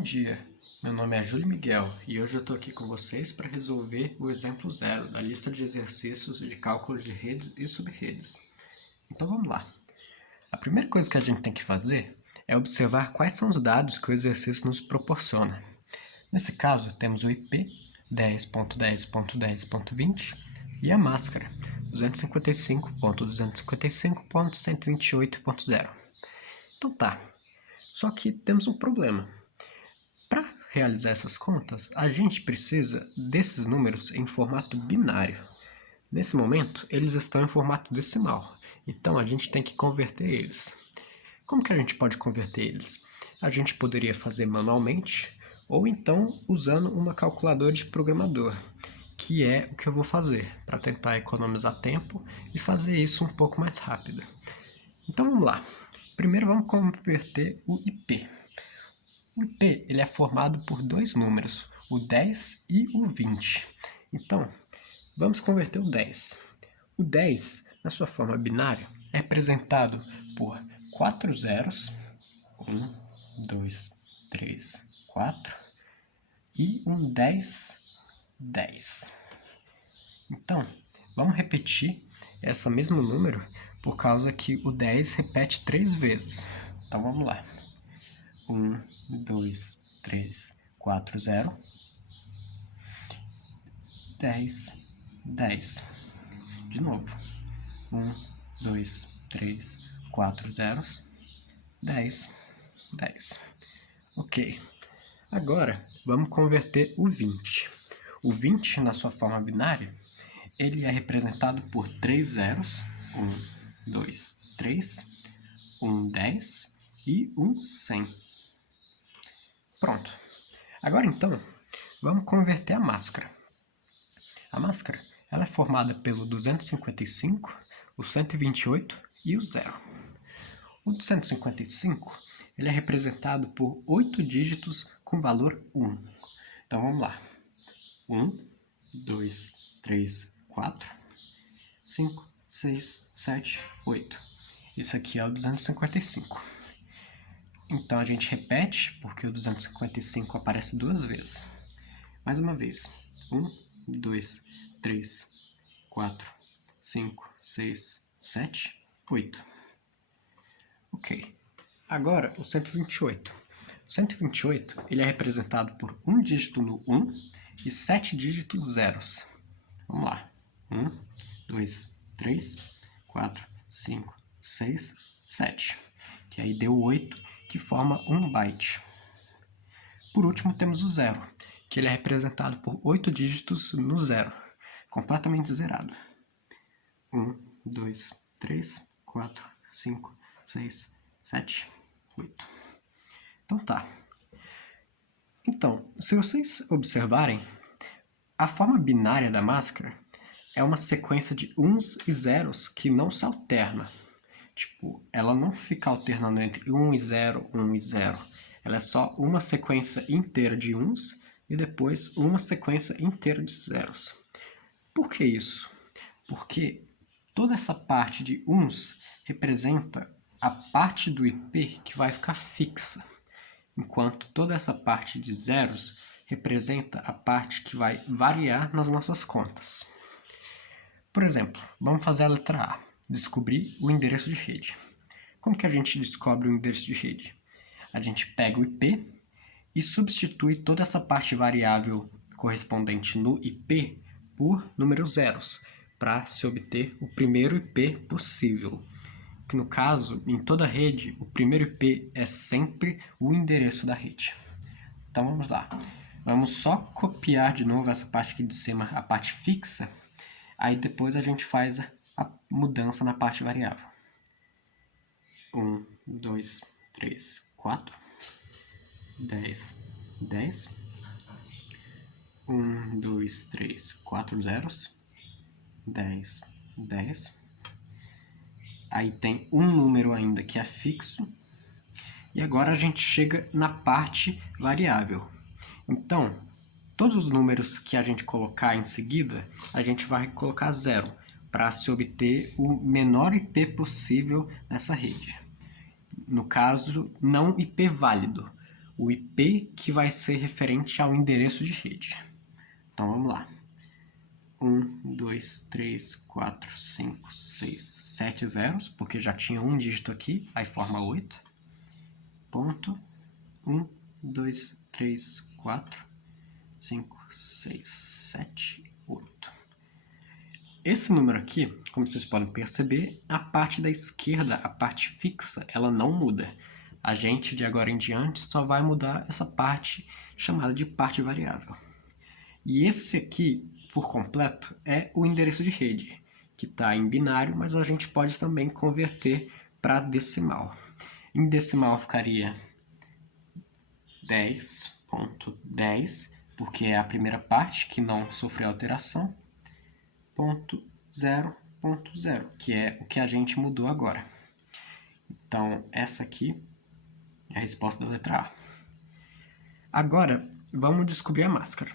Bom dia, meu nome é Júlio Miguel e hoje eu estou aqui com vocês para resolver o exemplo 0 da lista de exercícios de cálculo de redes e subredes. Então vamos lá. A primeira coisa que a gente tem que fazer é observar quais são os dados que o exercício nos proporciona. Nesse caso, temos o IP 10.10.10.20 e a máscara 255.255.128.0. Então tá, só que temos um problema. Para realizar essas contas, a gente precisa desses números em formato binário. Nesse momento, eles estão em formato decimal, então a gente tem que converter eles. Como que a gente pode converter eles? A gente poderia fazer manualmente, ou então usando uma calculadora de programador, que é o que eu vou fazer, para tentar economizar tempo e fazer isso um pouco mais rápido. Então vamos lá. Primeiro vamos converter o IP. O IP ele é formado por dois números, o 10 e o 20. Então, vamos converter o 10. O 10, na sua forma binária, é representado por 4 zeros, 1, 2, 3, 4, e um 10, 10. Então, vamos repetir esse mesmo número, por causa que o 10 repete 3 vezes. Então, vamos lá. 1, 2, 3, 4, 0, 10, 10. De novo. 1, 2, 3, 4 zeros, 10, 10. Ok. Agora, vamos converter o 20. O 20, na sua forma binária, ele é representado por 3 zeros, 1, 2, 3, um 10 e um 100. Pronto. Agora então, vamos converter a máscara. A máscara ela é formada pelo 255, o 128 e o 0. O 255 ele é representado por 8 dígitos com valor 1. Então vamos lá. 1, 2, 3, 4, 5, 6, 7, 8. Esse aqui é o 255. Então a gente repete, porque o 255 aparece duas vezes. Mais uma vez. 1, 2, 3, 4, 5, 6, 7, 8. Ok. Agora o 128. O 128 ele é representado por um dígito no 1 e 7 dígitos zeros. Vamos lá. 1, 2, 3, 4, 5, 6, 7. Que aí deu 8, que forma um byte. Por último, temos o 0, que ele é representado por 8 dígitos no 0, completamente zerado. 1, 2, 3, 4, 5, 6, 7, 8. Então tá. Então, se vocês observarem, a forma binária da máscara é uma sequência de uns e zeros que não se alterna. Tipo, ela não fica alternando entre 1 e 0, 1 e 0. Ela é só uma sequência inteira de uns e depois uma sequência inteira de zeros. Por que isso? Porque toda essa parte de uns representa a parte do IP que vai ficar fixa, enquanto toda essa parte de zeros representa a parte que vai variar nas nossas contas. Por exemplo, vamos fazer a letra A. Descobrir o endereço de rede. Como que a gente descobre o endereço de rede? A gente pega o IP e substitui toda essa parte variável correspondente no IP por números zeros, para se obter o primeiro IP possível. Que no caso, em toda rede, o primeiro IP é sempre o endereço da rede. Então vamos lá. Vamos só copiar de novo essa parte aqui de cima, a parte fixa, aí depois a gente faz a mudança na parte variável. 1, 2, 3, 4, 10, 10, 1, 2, 3, 4 zeros, 10, 10. Aí tem um número ainda que é fixo, e agora a gente chega na parte variável. Então, todos os números que a gente colocar em seguida, a gente vai colocar 0, para se obter o menor IP possível nessa rede. No caso, não IP válido. o IP que vai ser referente ao endereço de rede. Então vamos lá. 1, 2, 3, 4, 5, 6, 7 zeros, porque já tinha um dígito aqui, aí forma 8. Ponto 1, 2, 3, 4, 5, 6, 7, 8. Esse número aqui, como vocês podem perceber, a parte da esquerda, a parte fixa, ela não muda. A gente, de agora em diante, só vai mudar essa parte chamada de parte variável. E esse aqui, por completo, é o endereço de rede, que está em binário, mas a gente pode também converter para decimal. Em decimal ficaria 10.10, porque é a primeira parte que não sofreu alteração, ponto 0.0, que é o que a gente mudou agora. Então, essa aqui é a resposta da letra A. Agora, vamos descobrir a máscara.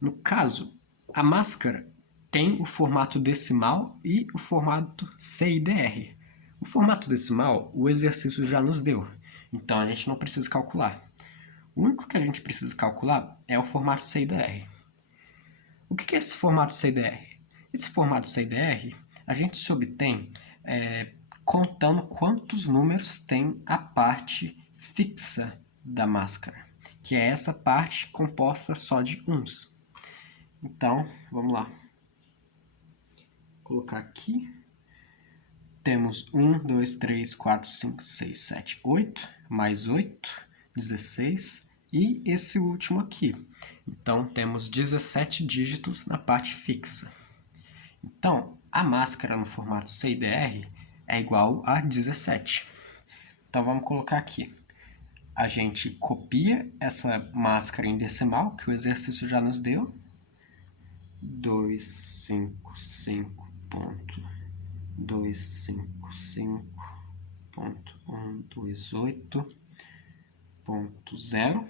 No caso, a máscara tem o formato decimal e o formato CIDR. O formato decimal, o exercício já nos deu, então a gente não precisa calcular. O único que a gente precisa calcular é o formato CIDR. O que é esse formato CIDR? Esse formato CIDR a gente se obtém contando quantos números tem a parte fixa da máscara, que é essa parte composta só de uns. Então, vamos lá. Vou colocar aqui. Temos 1, 2, 3, 4, 5, 6, 7, 8, mais 8, 16, e esse último aqui. Então, temos 17 dígitos na parte fixa. Então, a máscara no formato CIDR é igual a 17. Então, vamos colocar aqui. A gente copia essa máscara em decimal, que o exercício já nos deu. 255.255.128.0.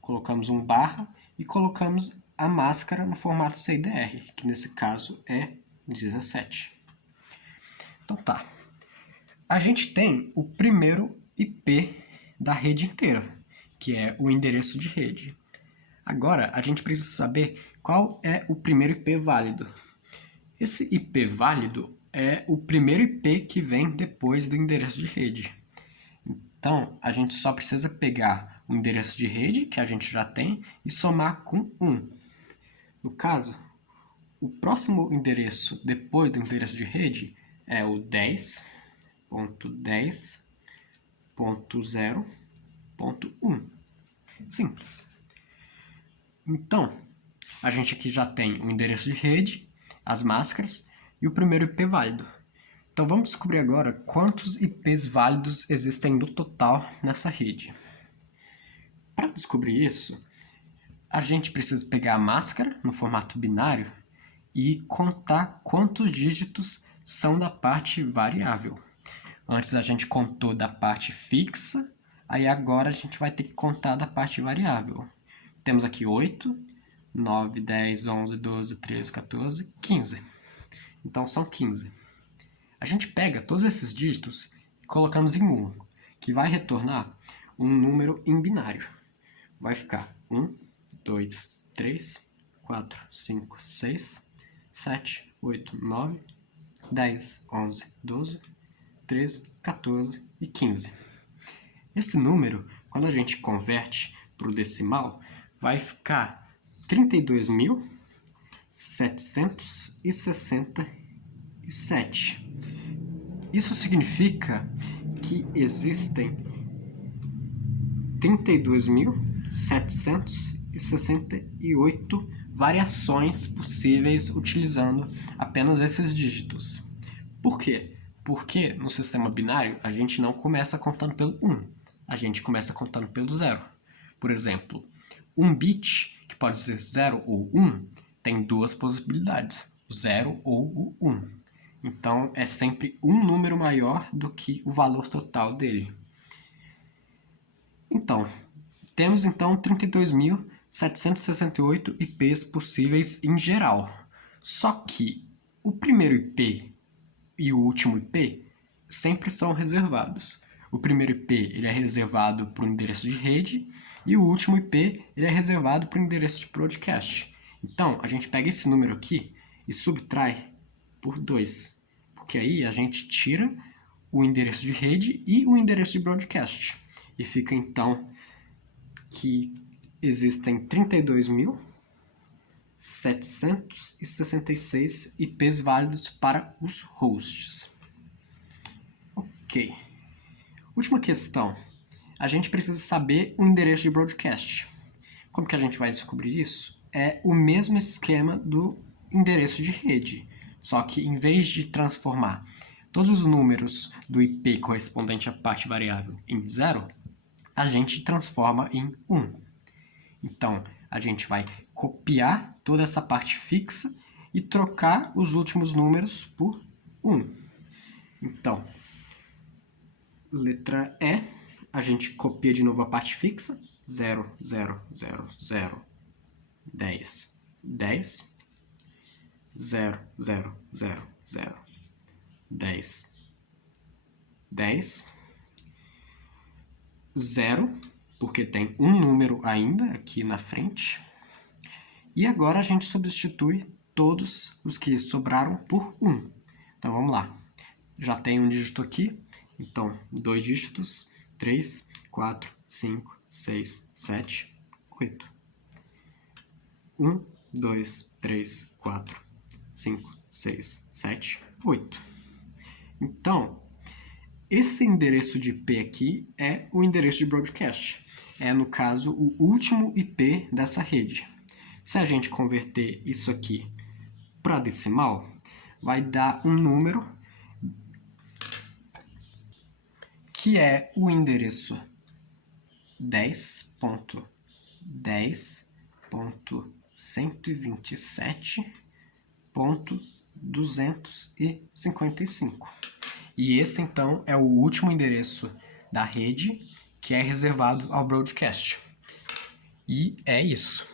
Colocamos um barra e colocamos a máscara no formato CIDR, que nesse caso é 17. Então tá. A gente tem o primeiro IP da rede inteira, que é o endereço de rede. Agora, a gente precisa saber qual é o primeiro IP válido. Esse IP válido é o primeiro IP que vem depois do endereço de rede. Então, a gente só precisa pegar o endereço de rede, que a gente já tem, e somar com 1. No caso, o próximo endereço depois do endereço de rede é o 10.10.0.1. Simples. Então, a gente aqui já tem o endereço de rede, as máscaras e o primeiro IP válido. Então vamos descobrir agora quantos IPs válidos existem no total nessa rede. Para descobrir isso, a gente precisa pegar a máscara no formato binário e contar quantos dígitos são da parte variável. Antes a gente contou da parte fixa, aí agora a gente vai ter que contar da parte variável. Temos aqui 8, 9, 10, 11, 12, 13, 14, 15. Então são 15. A gente pega todos esses dígitos e colocamos em 1, que vai retornar um número em binário. Vai ficar 1, 2, 3, 4, 5, 6, 7, 8, 9, 10, 11, 12, 13, 14 e 15. Esse número, quando a gente converte para o decimal, vai ficar 32.767. Isso significa que existem 32.768 variações possíveis utilizando apenas esses dígitos. Por quê? Porque no sistema binário a gente não começa contando pelo 1, a gente começa contando pelo 0. Por exemplo, um bit, que pode ser 0 ou 1, tem duas possibilidades, o 0 ou o 1. Então, é sempre um número maior do que o valor total dele. Então, temos 32.768 IPs possíveis em geral. Só que o primeiro IP e o último IP sempre são reservados. o primeiro IP ele é reservado para o endereço de rede e o último IP ele é reservado para o endereço de broadcast. Então, a gente pega esse número aqui e subtrai por 2, porque aí a gente tira o endereço de rede e o endereço de broadcast. E fica então que existem 32.766 IPs válidos para os hosts. Ok. Última questão. A gente precisa saber o endereço de broadcast. Como que a gente vai descobrir isso? É o mesmo esquema do endereço de rede, só que em vez de transformar todos os números do IP correspondente à parte variável em 0, a gente transforma em 1. Então, a gente vai copiar toda essa parte fixa e trocar os últimos números por 1. Então, letra E, a gente copia de novo a parte fixa, 0, 0, 0, 0, 10, 10, 0, 0, 0, 0, 10, 10, 0, porque tem um número ainda aqui na frente. E agora a gente substitui todos os que sobraram por 1. Então vamos lá. Já tem um dígito aqui, então 2 dígitos, 3, 4, 5, 6, 7, 8. 1, 2, 3, 4, 5, 6, 7, 8. Então, esse endereço de IP aqui é o endereço de broadcast. É, no caso, o último IP dessa rede. Se a gente converter isso aqui para decimal, vai dar um número que é o endereço 10.10.127.255. E esse, então, é o último endereço da rede que é reservado ao broadcast. E é isso.